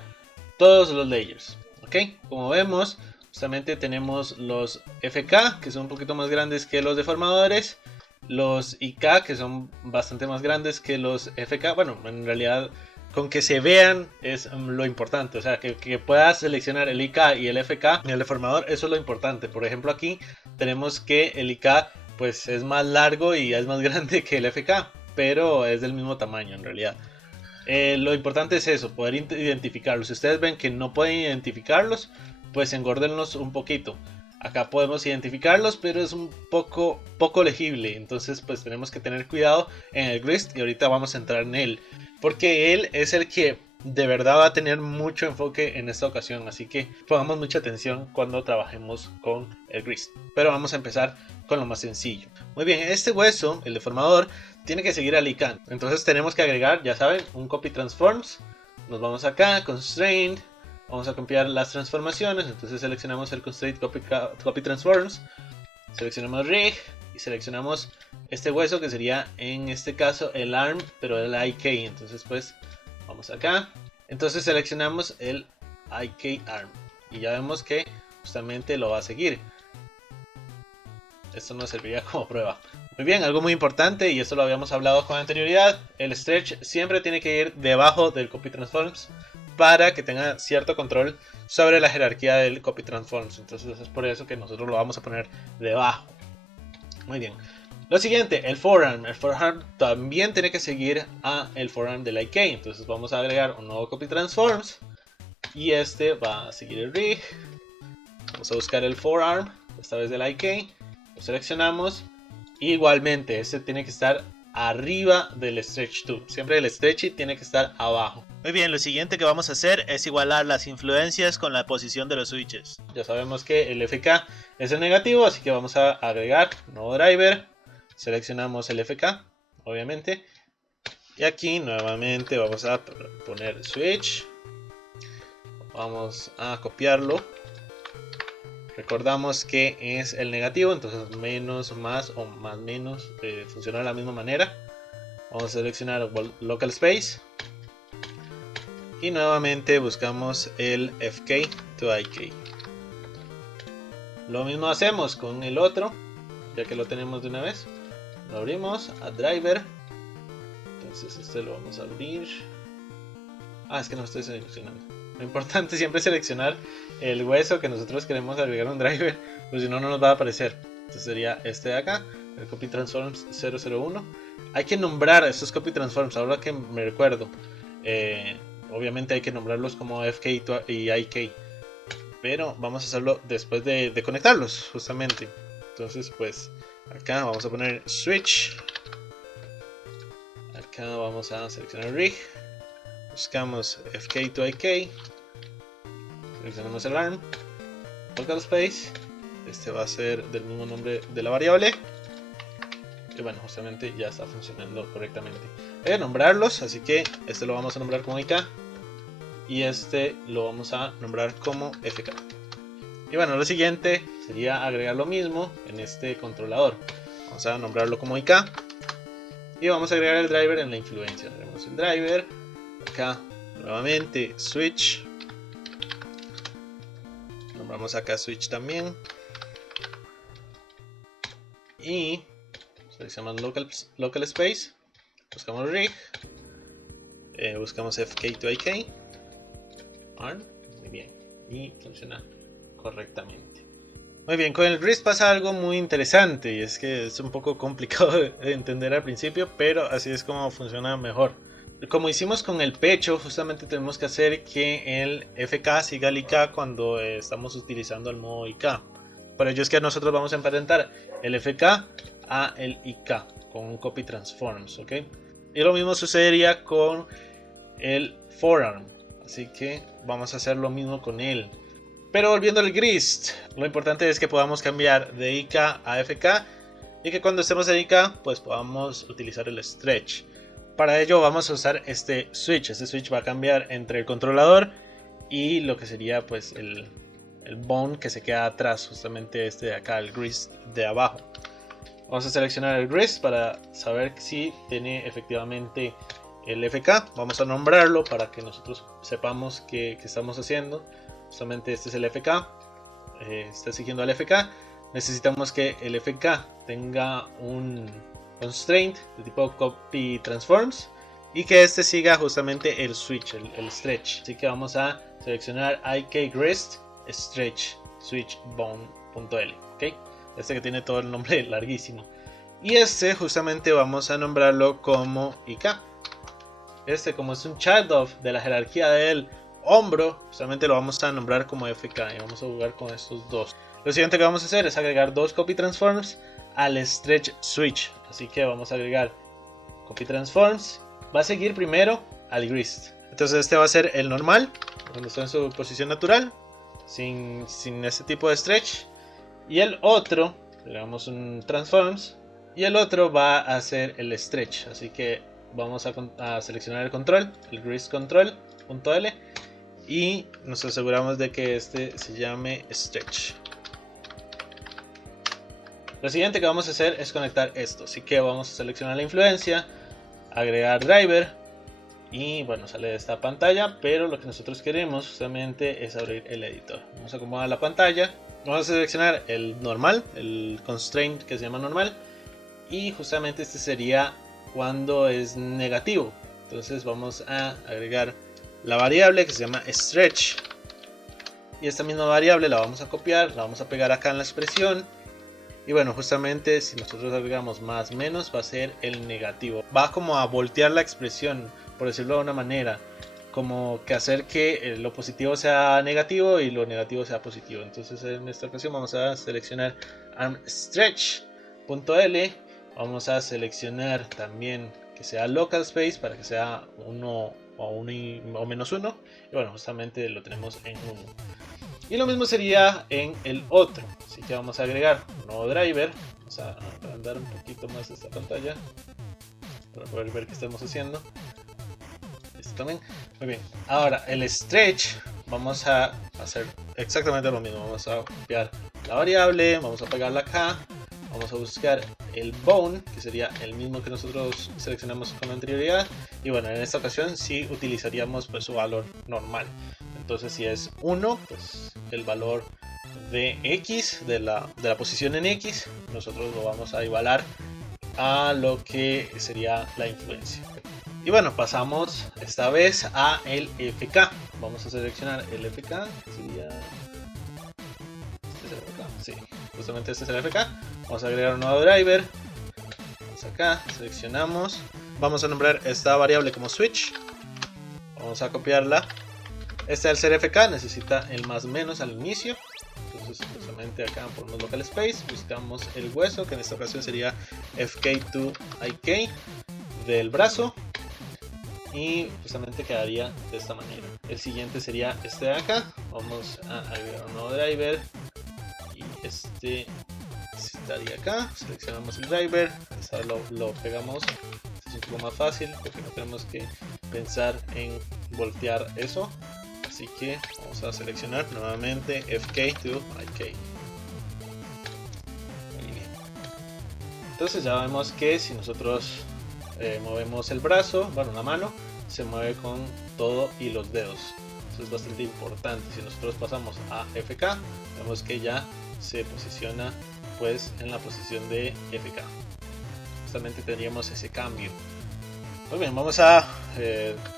todos los layers. Ok, como vemos, justamente tenemos los FK, que son un poquito más grandes que los deformadores, los IK, que son bastante más grandes que los FK. Bueno, en realidad con que se vean es lo importante, o sea, que puedas seleccionar el IK y el FK y el deformador, eso es lo importante. Por ejemplo, aquí tenemos que el IK pues es más largo y es más grande que el FK, pero es del mismo tamaño en realidad. Lo importante es eso, poder identificarlos. Si ustedes ven que no pueden identificarlos, pues engórdenlos un poquito. Acá podemos identificarlos, pero es un poco legible. Entonces pues tenemos que tener cuidado en el grist y ahorita vamos a entrar en él, porque él es el que de verdad va a tener mucho enfoque en esta ocasión. Así que pongamos mucha atención cuando trabajemos con el grist. Pero vamos a empezar con lo más sencillo. Muy bien, este hueso, el deformador, tiene que seguir al IK. Entonces tenemos que agregar, ya saben, un copy transforms. Nos vamos acá, constraint. Vamos a copiar las transformaciones. Entonces seleccionamos el constraint copy transforms. Seleccionamos rig y seleccionamos este hueso que sería en este caso el arm, pero el IK. Entonces pues vamos acá. Entonces seleccionamos el IK arm y ya vemos que justamente lo va a seguir. Esto nos serviría como prueba. Muy bien, algo muy importante, y esto lo habíamos hablado con anterioridad, el stretch siempre tiene que ir debajo del copy transforms para que tenga cierto control sobre la jerarquía del copy transforms. Entonces es por eso que nosotros lo vamos a poner debajo. Muy bien. Lo siguiente, el forearm. El forearm también tiene que seguir a el forearm del IK. Entonces vamos a agregar un nuevo copy transforms y este va a seguir el rig. Vamos a buscar el forearm, esta vez del IK. Lo seleccionamos. Igualmente, este tiene que estar arriba del stretch 2. Siempre el stretchy tiene que estar abajo. Muy bien, lo siguiente que vamos a hacer es igualar las influencias con la posición de los switches. Ya sabemos que el FK es el negativo, así que vamos a agregar nuevo driver. Seleccionamos el FK, obviamente. Y aquí nuevamente vamos a poner switch. Vamos a copiarlo. Recordamos que es el negativo, entonces menos, más o más, menos funciona de la misma manera. Vamos a seleccionar local space y nuevamente buscamos el FK to IK. Lo mismo hacemos con el otro, ya que lo tenemos de una vez. Lo abrimos a driver, entonces este lo vamos a abrir. Es que no estoy seleccionando. Lo importante siempre es seleccionar el hueso que nosotros queremos agregar un driver, pues si no, no nos va a aparecer. Entonces sería este de acá, el copy transforms 001. Hay que nombrar estos copy transforms, ahora que me recuerdo. Obviamente hay que nombrarlos como FK y IK, pero vamos a hacerlo después de conectarlos, justamente. Entonces pues acá vamos a poner switch. Acá vamos a seleccionar rig. Buscamos FK to IK. Seleccionamos el arm. Local space. Este va a ser del mismo nombre de la variable. Y bueno, justamente ya está funcionando correctamente. Hay que nombrarlos, así que este lo vamos a nombrar como IK. Y este lo vamos a nombrar como FK. Y bueno, lo siguiente sería agregar lo mismo en este controlador. Vamos a nombrarlo como IK. Y vamos a agregar el driver en la influencia. Agregamos el driver. Acá nuevamente switch. Nombramos acá switch también. Y seleccionamos local space. Buscamos rig. Buscamos FK to IK. Arm. Muy bien. Y funciona correctamente. Muy bien, con el grid pasa algo muy interesante. Y es que es un poco complicado de entender al principio, pero así es como funciona mejor. Como hicimos con el pecho, justamente tenemos que hacer que el FK siga al IK cuando estamos utilizando el modo IK. Por ello es que nosotros vamos a emparentar el FK a el IK con un copy transforms, ¿ok? Y lo mismo sucedería con el forearm, así que vamos a hacer lo mismo con él. Pero volviendo al grist, lo importante es que podamos cambiar de IK a FK y que cuando estemos en IK pues podamos utilizar el stretch. Para ello vamos a usar este switch. Este switch va a cambiar entre el controlador y lo que sería pues el bone que se queda atrás, justamente este de acá, el grist de abajo. Vamos a seleccionar el grist para saber si tiene efectivamente el FK. Vamos a nombrarlo para que nosotros sepamos qué estamos haciendo. Justamente este es el FK. Está siguiendo al FK. Necesitamos que el FK tenga un constraint de tipo copy transforms y que este siga justamente el switch, el stretch. Así que vamos a seleccionar IK grist stretch switch bone.l, ¿ok? Este que tiene todo el nombre larguísimo. Y este justamente vamos a nombrarlo como IK. Este, como es un child of de la jerarquía del hombro, justamente lo vamos a nombrar como FK y vamos a jugar con estos dos. Lo siguiente que vamos a hacer es agregar dos copy transforms al stretch switch. Así que vamos a agregar copy transforms. Va a seguir primero al grist. Entonces este va a ser el normal, cuando está en su posición natural, sin este tipo de stretch. Y el otro, agregamos un transforms, y el otro va a ser el stretch. Así que vamos a seleccionar el control, el grease control.l, y nos aseguramos de que este se llame stretch. Lo siguiente que vamos a hacer es conectar esto, así que vamos a seleccionar la influencia, agregar driver, y bueno, sale de esta pantalla, pero lo que nosotros queremos justamente es abrir el editor. Vamos a acomodar la pantalla, vamos a seleccionar el normal, el constraint que se llama normal, y justamente este sería cuando es negativo. Entonces vamos a agregar la variable que se llama stretch, y esta misma variable la vamos a copiar, la vamos a pegar acá en la expresión. Y bueno, justamente si nosotros agregamos más menos va a ser el negativo. Va como a voltear la expresión, por decirlo de una manera. Como que hacer que lo positivo sea negativo y lo negativo sea positivo. Entonces en esta ocasión vamos a seleccionar armStretch.l. Vamos a seleccionar también que sea local space para que sea 1 o menos 1. Y bueno, justamente lo tenemos en 1. Y lo mismo sería en el otro. Así que vamos a agregar un nuevo driver. Vamos a agrandar un poquito más esta pantalla para poder ver qué estamos haciendo. Esto también. Muy bien. Ahora el stretch. Vamos a hacer exactamente lo mismo. Vamos a copiar la variable. Vamos a pegarla acá. Vamos a buscar el bone, que sería el mismo que nosotros seleccionamos con anterioridad. Y bueno, en esta ocasión sí utilizaríamos pues su valor normal. Entonces si es 1, pues el valor de x, de la posición en x, nosotros lo vamos a igualar a lo que sería la influencia. Y bueno, pasamos esta vez a el FK. Vamos a seleccionar el FK, que sería... ¿Este es el FK? Sí, justamente este es el FK. Vamos a agregar un nuevo driver. Vamos acá, seleccionamos. Vamos a nombrar esta variable como switch. Vamos a copiarla. Este al ser FK necesita el más menos al inicio. Entonces justamente acá ponemos local space, buscamos el hueso, que en esta ocasión sería FK2IK del brazo, y justamente quedaría de esta manera. El siguiente sería este de acá. Vamos a agregar un nuevo driver y este estaría acá. Seleccionamos el driver, lo pegamos. Este es un poco más fácil porque no tenemos que pensar en voltear eso. Así que vamos a seleccionar nuevamente FK2IK. Muy bien. Entonces ya vemos que si nosotros movemos el brazo, bueno, la mano, se mueve con todo y los dedos. Eso es bastante importante. Si nosotros pasamos a FK, vemos que ya se posiciona pues en la posición de FK. Justamente tendríamos ese cambio. Muy bien, vamos a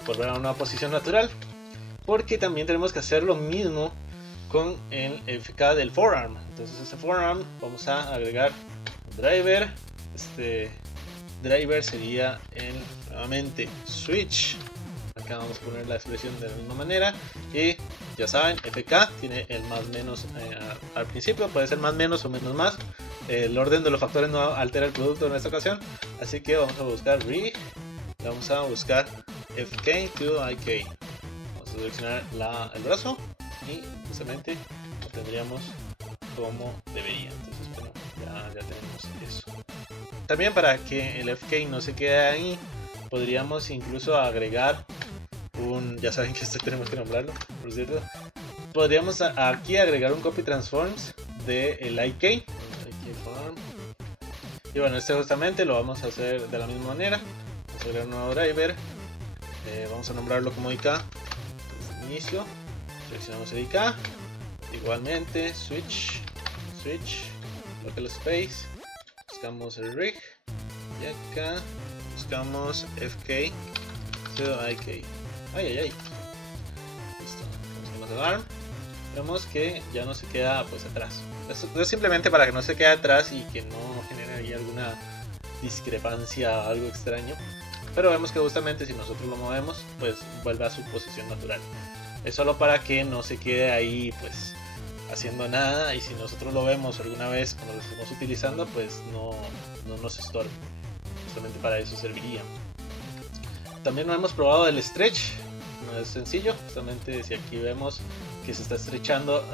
volver a una posición natural, porque también tenemos que hacer lo mismo con el FK del forearm. Entonces ese forearm vamos a agregar un driver. Este driver sería nuevamente switch. Acá vamos a poner la expresión de la misma manera. Y ya saben, FK tiene el más menos al principio, puede ser más menos o menos más. El orden de los factores no altera el producto en esta ocasión. Así que vamos a buscar rig. Vamos a buscar FK2IK. Seleccionar el brazo y justamente lo tendríamos como debería. Entonces bueno, ya tenemos eso. También para que el FK no se quede ahí, podríamos incluso agregar ya saben que esto tenemos que nombrarlo, por cierto. Podríamos aquí agregar un copy transforms del IK form. Y bueno, este justamente lo vamos a hacer de la misma manera. Vamos a agregar un nuevo driver. Vamos a nombrarlo como IK. Inicio, seleccionamos el IK, igualmente switch, local space, buscamos el rig y acá buscamos FK2IK. Listo, buscamos el arm. Vemos que ya no se queda pues atrás. Esto es simplemente para que no se quede atrás y que no genere ahí alguna discrepancia, algo extraño. Pero vemos que justamente si nosotros lo movemos, pues vuelve a su posición natural. Es solo para que no se quede ahí pues haciendo nada, y si nosotros lo vemos alguna vez cuando lo estemos utilizando, pues no nos estorbe. Justamente para eso serviría. También no hemos probado el stretch. No es sencillo. Justamente si aquí vemos que se está estrechando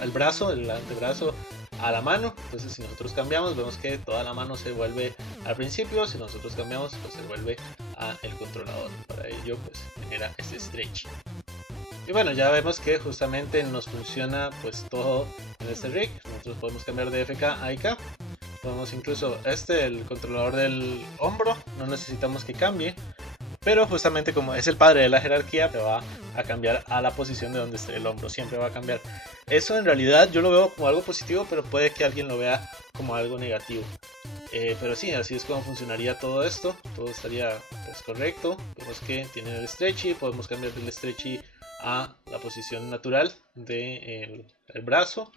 el brazo, el antebrazo a la mano. Entonces si nosotros cambiamos, vemos que toda la mano se vuelve al principio. Si nosotros cambiamos, pues se vuelve a el controlador. Para ello pues genera este stretch. Y bueno, ya vemos que justamente nos funciona pues todo en este rig. Nosotros podemos cambiar de FK a IK. Podemos incluso el controlador del hombro, no necesitamos que cambie. Pero justamente como es el padre de la jerarquía, te va a cambiar a la posición de donde esté el hombro. Siempre va a cambiar. Eso en realidad yo lo veo como algo positivo, pero puede que alguien lo vea como algo negativo. Pero sí, así es como funcionaría todo esto. Todo estaría pues correcto. Vemos que tiene el stretchy. Podemos cambiar del stretchy a la posición natural del brazo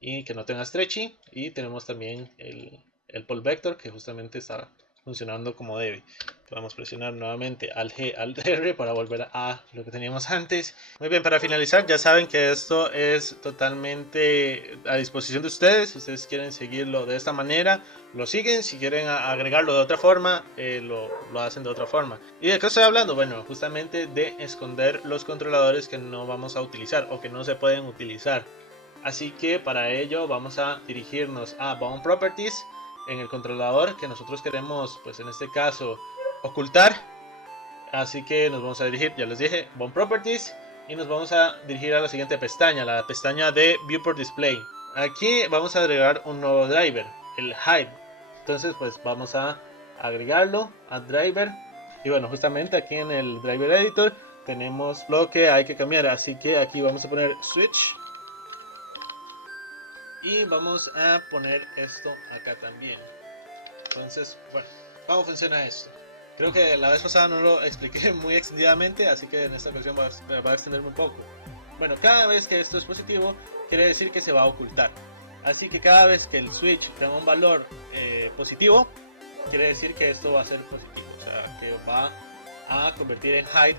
y que no tenga stretchy. Y tenemos también el pull vector que justamente está funcionando como debe. Podemos presionar nuevamente al G, al R para volver a lo que teníamos antes. Muy bien, para finalizar, ya saben que esto es totalmente a disposición de ustedes. Si ustedes quieren seguirlo de esta manera, lo siguen. Si quieren agregarlo de otra forma, lo hacen de otra forma. ¿Y de qué estoy hablando? Bueno, justamente de esconder los controladores que no vamos a utilizar o que no se pueden utilizar. Así que para ello vamos a dirigirnos a Bound Properties en el controlador que nosotros queremos, pues en este caso, ocultar. Así que nos vamos a dirigir, ya les dije, Bound Properties, y nos vamos a dirigir a la siguiente pestaña, la pestaña de Viewport Display. Aquí vamos a agregar un nuevo driver, el Hide. Entonces pues vamos a agregarlo a driver. Y bueno, justamente aquí en el driver editor tenemos lo que hay que cambiar. Así que aquí vamos a poner switch. Y vamos a poner esto acá también. Entonces, bueno, ¿cómo funciona esto? Creo que la vez pasada no lo expliqué muy extendidamente, así que en esta ocasión va a extenderme un poco. Bueno, cada vez que esto es positivo, quiere decir que se va a ocultar. Así que cada vez que el switch tenga un valor positivo, quiere decir que esto va a ser positivo. O sea, que va a convertir en hide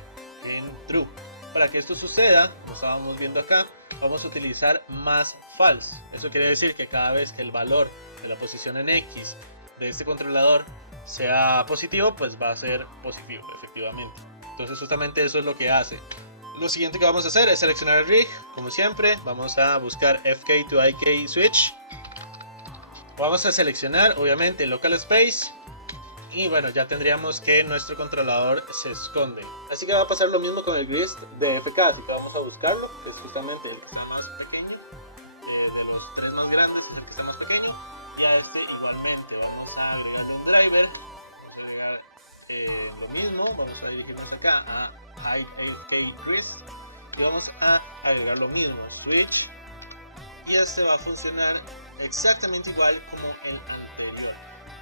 en true. Para que esto suceda, como estábamos viendo acá, vamos a utilizar más false. Eso quiere decir que cada vez que el valor de la posición en X de este controlador sea positivo, pues va a ser positivo, efectivamente. Entonces justamente eso es lo que hace. Lo siguiente que vamos a hacer es seleccionar el rig, como siempre. Vamos a buscar FK to IK switch. Vamos a seleccionar obviamente local space. Y bueno, ya tendríamos que nuestro controlador se esconde. Así que va a pasar lo mismo con el grist de FK. Así que vamos a buscarlo, que es justamente el que está más pequeño. De los tres más grandes, el que está más pequeño. Y a este igualmente vamos a agregarle un driver. Vamos a agregar lo mismo. Vamos a dirigirnos acá a hide grist. Y vamos a agregar lo mismo, switch. Y este va a funcionar exactamente igual como el anterior.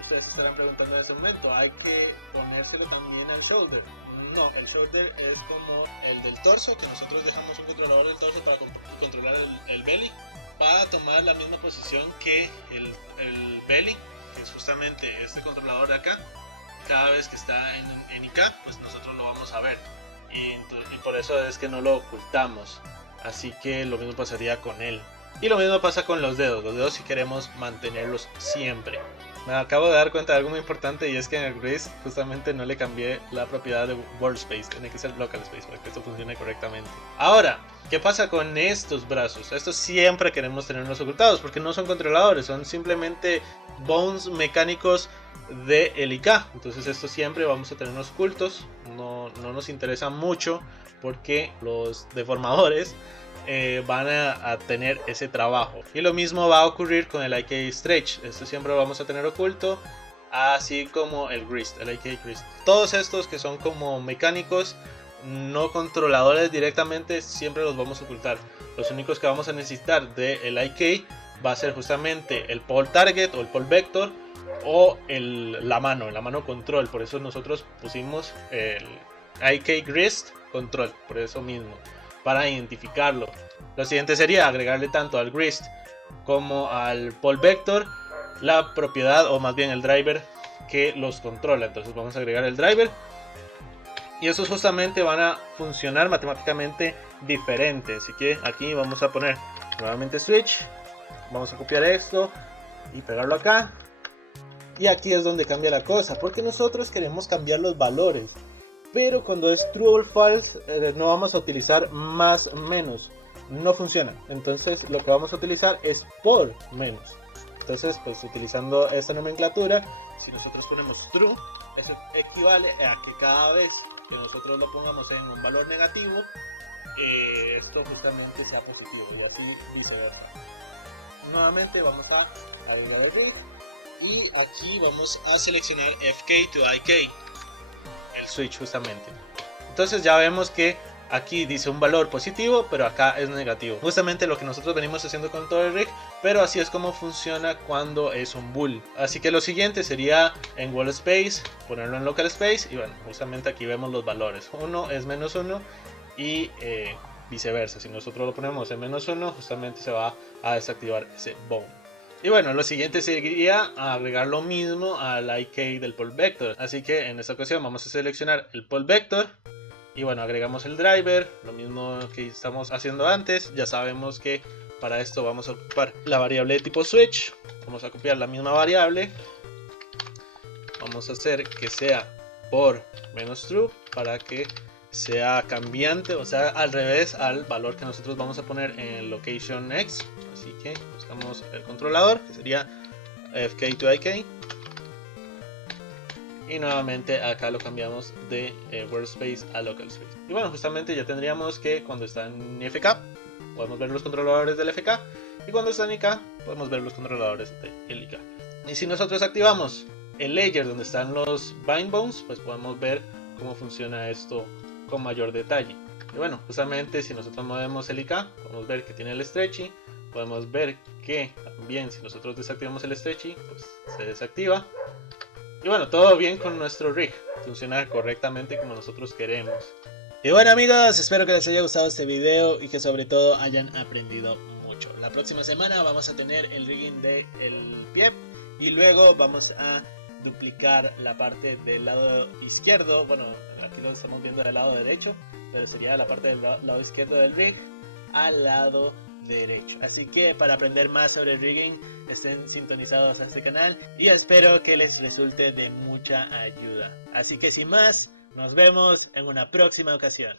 Ustedes estarán preguntando en este momento, ¿hay que ponérselo también al shoulder? No, el shoulder es como el del torso, que nosotros dejamos un controlador del torso para controlar el belly. Va a tomar la misma posición que el belly, que es justamente este controlador de acá. Cada vez que está en IK, pues nosotros lo vamos a ver. Y por eso es que no lo ocultamos. Así que lo mismo pasaría con él. Y lo mismo pasa con los dedos si queremos mantenerlos siempre. Me acabo de dar cuenta de algo muy importante, y es que en el grist justamente no le cambié la propiedad de World Space, tiene que ser Local Space para que esto funcione correctamente. Ahora, ¿qué pasa con estos brazos? Estos siempre queremos tenerlos ocultados porque no son controladores, son simplemente bones mecánicos de IK. Entonces estos siempre vamos a tenerlos ocultos, no nos interesa mucho porque los deformadores van a tener ese trabajo. Y lo mismo va a ocurrir con el IK Stretch. Esto siempre lo vamos a tener oculto, así como el Grist, el IK Grist. Todos estos que son como mecánicos, no controladores directamente, siempre los vamos a ocultar. Los únicos que vamos a necesitar del IK va a ser justamente el Pole Target o el Pole Vector o la mano control. Por eso nosotros pusimos el IK Grist Control, por eso mismo, para identificarlo. Lo siguiente sería agregarle tanto al grist como al pole vector la propiedad, o más bien el driver que los controla. Entonces vamos a agregar el driver y esos justamente van a funcionar matemáticamente diferente. Así que aquí vamos a poner nuevamente switch, vamos a copiar esto y pegarlo acá. Y aquí es donde cambia la cosa, porque nosotros queremos cambiar los valores. Pero cuando es true o false no vamos a utilizar más o menos. no funcionan. Entonces lo que vamos a utilizar es por menos. Entonces pues utilizando esta nomenclatura, si nosotros ponemos true, eso equivale a que cada vez que nosotros lo pongamos en un valor negativo, esto justamente sea positivo. Y aquí viceversa. Nuevamente vamos a agregar el rig y aquí vamos a seleccionar FK to IK, el switch justamente. Entonces ya vemos que aquí dice un valor positivo, pero acá es negativo. Justamente lo que nosotros venimos haciendo con todo el rig, pero así es como funciona cuando es un bool. Así que lo siguiente sería en wall space, ponerlo en local space y bueno, justamente aquí vemos los valores. 1 es menos 1 y viceversa. Si nosotros lo ponemos en menos 1, justamente se va a desactivar ese bound. Y bueno, lo siguiente sería agregar lo mismo al IK del pole vector. Así que en esta ocasión vamos a seleccionar el pole vector. Y bueno, agregamos el driver, lo mismo que estamos haciendo antes. Ya sabemos que para esto vamos a ocupar la variable de tipo switch. Vamos a copiar la misma variable. Vamos a hacer que sea por menos true para que sea cambiante, o sea, al revés al valor que nosotros vamos a poner en location x. Así que buscamos el controlador, que sería fk to ik. Y nuevamente acá lo cambiamos de workspace a local space. Y bueno, justamente ya tendríamos que cuando está en FK podemos ver los controladores del FK, y cuando está en IK podemos ver los controladores del IK. Y si nosotros activamos el layer donde están los bind bones, pues podemos ver cómo funciona esto con mayor detalle. Y bueno, justamente si nosotros movemos el IK podemos ver que tiene el stretchy. Podemos ver que también si nosotros desactivamos el stretchy, pues se desactiva. Y bueno, todo bien con nuestro rig, funciona correctamente como nosotros queremos. Y bueno amigos, espero que les haya gustado este video y que sobre todo hayan aprendido mucho. La próxima semana vamos a tener el rigging del pie y luego vamos a duplicar la parte del lado izquierdo. Bueno, aquí lo estamos viendo del lado derecho, pero sería la parte del lado izquierdo del rig al lado derecho. Así que para aprender más sobre rigging, estén sintonizados a este canal y espero que les resulte de mucha ayuda. Así que sin más, nos vemos en una próxima ocasión.